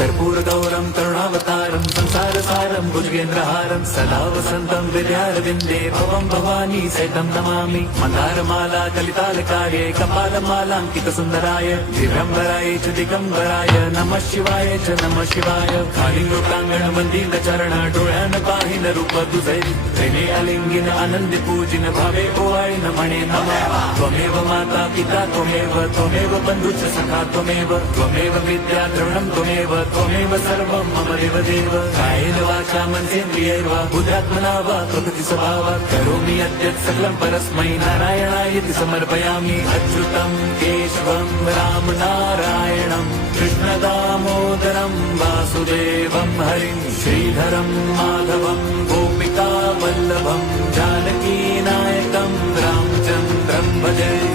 कर्पूरगौरं करुणावतारं संसारसारं भुजगेन्द्रहारं सदा वसन्तं विद्यारविन्दे भवं भवानी सहितं नमामि मन्दारमाला कलितालकार्ये कपालमालाङ्कितसुन्दराय दिगम्बराय च दिगम्बराय नमः शिवाय च नमः शिवाय कालिंगोकांगण मंदिर चरण डोळ्यान पाहिन रूप तुझे प्रेमे अलिंगिन आनंद पूजिन भावे ओवाळीन म्हणे नमः त्वमेव माता पिता त्वमेव बंधुच सखा त्वमेव विद्या द्रवणं त्वमेव सर्वं मम देव कायेन वाचा मनसेन्द्रियैर्वा बुद्ध्यात्मना वा प्रकृति स्वभावात् करोमि यद्यत् सकलं परस्मै नारायणायति समर्पयामि अच्युतं केशवं राम नारायणं कृष्णदामोदरं वासुदेवं हरिं श्रीधरं माधवं गोपिका वल्लभं जानकी नायकं रामचन्द्रं भजे।